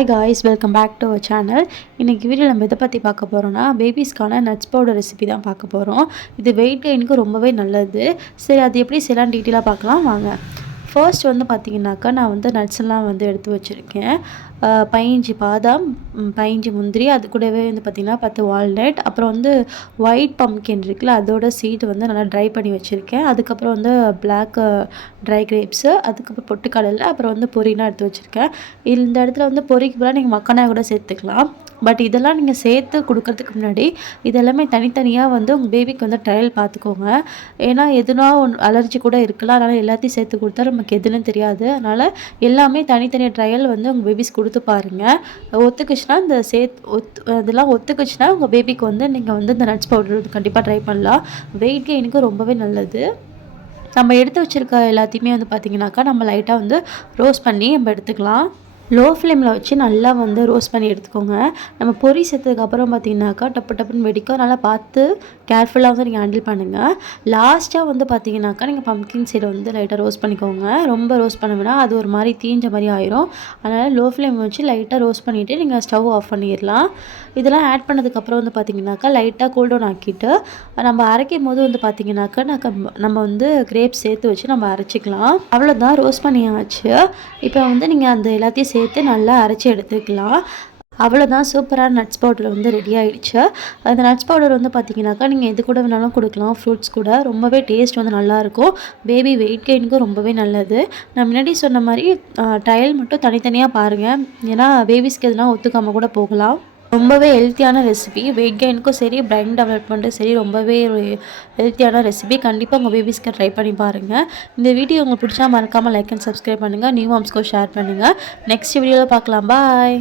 Hi guys, welcome back to our channel. இன்றைக்கி video நம்ம எதை பற்றி பார்க்க போகிறோன்னா, பேபிஸ்க்கான நட்ஸ் பவுடர் ரெசிபி தான் பார்க்க போகிறோம். இது வெயிட் கெயினுக்கு ரொம்பவே நல்லது. சரி, அது எப்படி செய்யலாம் டீட்டெயிலாக பார்க்கலாம் வாங்க. ஃபர்ஸ்ட் வந்து பார்த்திங்கனாக்கா, நான் வந்து நட்ஸ் எல்லாம் வந்து எடுத்து வச்சுருக்கேன். 15 பாதாம், 15 முந்திரி, அது கூடவே வந்து பார்த்திங்கன்னா 10 வால்நட், அப்புறம் வந்து ஒயிட் பம்ப்கின் இருக்குல்ல, அதோட சீட் வந்து நல்லா ட்ரை பண்ணி வச்சுருக்கேன். அதுக்கப்புறம் வந்து பிளாக் ட்ரை கிரேப்ஸு, அதுக்கப்புறம் பொட்டுக்கடலை, அப்புறம் வந்து பொரினா எடுத்து வச்சுருக்கேன். இந்த இடத்துல வந்து பொரிக்கு பதிலாக நீங்கள் மக்கானா கூட சேர்த்துக்கலாம். பட் இதெல்லாம் நீங்கள் சேர்த்து கொடுக்கறதுக்கு முன்னாடி இதெல்லாமே தனித்தனியாக வந்து உங்கள் பேபிக்கு வந்து ட்ரையல் பார்த்துக்கோங்க. ஏன்னா எதுனா அலர்ஜி கூட இருக்கலாம். அதனால் எல்லாத்தையும் சேர்த்து கொடுத்தா நமக்கு எதுன்னு தெரியாது. அதனால் எல்லாமே தனித்தனியாக ட்ரையல் வந்து உங்கள் பேபிஸ் கொடுத்து பாருங்கள். ஒத்துக்குச்சுன்னா இந்த இதெல்லாம் ஒத்துக்குச்சுன்னா உங்கள் பேபிக்கு வந்து நீங்கள் வந்து இந்த நட்ஸ் பவுடர் கண்டிப்பாக ட்ரை பண்ணலாம். வெயிட் கெயினுக்கு ரொம்பவே நல்லது. நம்ம எடுத்து வச்சுருக்க எல்லாத்தையுமே வந்து பார்த்திங்கனாக்கா, நம்ம லைட்டாக வந்து ரோஸ்ட் பண்ணி நம்ம எடுத்துக்கலாம். லோ ஃப்ளேமில் வச்சு நல்லா வந்து ரோஸ்ட் பண்ணி எடுத்துக்கோங்க. நம்ம பொரி சேர்த்ததுக்கப்புறம் பார்த்திங்கனாக்கா டப்பு டப்புன்னு வெடிக்கும். நல்லா பார்த்து கேர்ஃபுல்லாக வந்து நீங்கள் ஹேண்டில் பண்ணுங்கள். லாஸ்ட்டாக வந்து பார்த்திங்கனாக்கா, நீங்கள் பம்ப்கின் சீடை வந்து லைட்டாக ரோஸ்ட் பண்ணிக்கோங்க. ரொம்ப ரோஸ்ட் பண்ண வேணாம், அது ஒரு மாதிரி தீஞ்ச மாதிரி ஆயிரும். அதனால் லோ ஃப்ளேம் வச்சு லைட்டாக ரோஸ்ட் பண்ணிவிட்டு நீங்கள் ஸ்டவ் ஆஃப் பண்ணிடலாம். இதெல்லாம் ஆட் பண்ணதுக்கப்புறம் வந்து பார்த்திங்கனாக்கா, லைட்டாக கூல் டவுன் ஆக்கிட்டு நம்ம அரைக்கும் போது வந்து பார்த்திங்கனாக்கா, நம்ம வந்து கிரேப்ஸ் சேர்த்து வச்சு நம்ம அரைச்சிக்கலாம். அவ்வளோதான், ரோஸ்ட் பண்ணியாச்சு. இப்போ வந்து நீங்கள் அந்த எல்லாத்தையும் சேர்த்து நல்லா அரைச்சி எடுத்துக்கலாம். அவ்வளோதான், சூப்பரான நட்ஸ் பவுடர் வந்து ரெடி ஆகிடுச்சு. அந்த நட்ஸ் பவுடர் வந்து பார்த்திங்கனாக்கா, நீங்கள் எது கூட வேணாலும் கொடுக்கலாம். ஃப்ரூட்ஸ் கூட ரொம்பவே டேஸ்ட் வந்து நல்லாயிருக்கும். பேபி வெயிட் கெயினுக்கும் ரொம்பவே நல்லது. நான் முன்னாடி சொன்ன மாதிரி ட்ரையல் மட்டும் தனித்தனியாக பாருங்கள். ஏன்னா பேபிஸ்க்கு எதுனா ஒத்துக்காமல் கூட போகலாம். ரொம்பவே ஹெல்த்தியான ரெசிபி. வெயிட் கெயினுக்கும் சரி, பிரெயின் டெவலப்மெண்ட்டும் சரி, ரொம்பவே ஹெல்த்தியான ரெசிபி. கண்டிப்பாக உங்கள் பேபிஸ்க்கு ட்ரை பண்ணி பாருங்கள். இந்த வீடியோ உங்களுக்கு பிடிச்சா மறக்காமல் லைக் அண்ட் சப்ஸ்கிரைப் பண்ணுங்கள். நியூ மாம்ஸ்க்கும் ஷேர் பண்ணுங்கள். நெக்ஸ்ட் வீடியோவில் பார்க்கலாம். பாய்.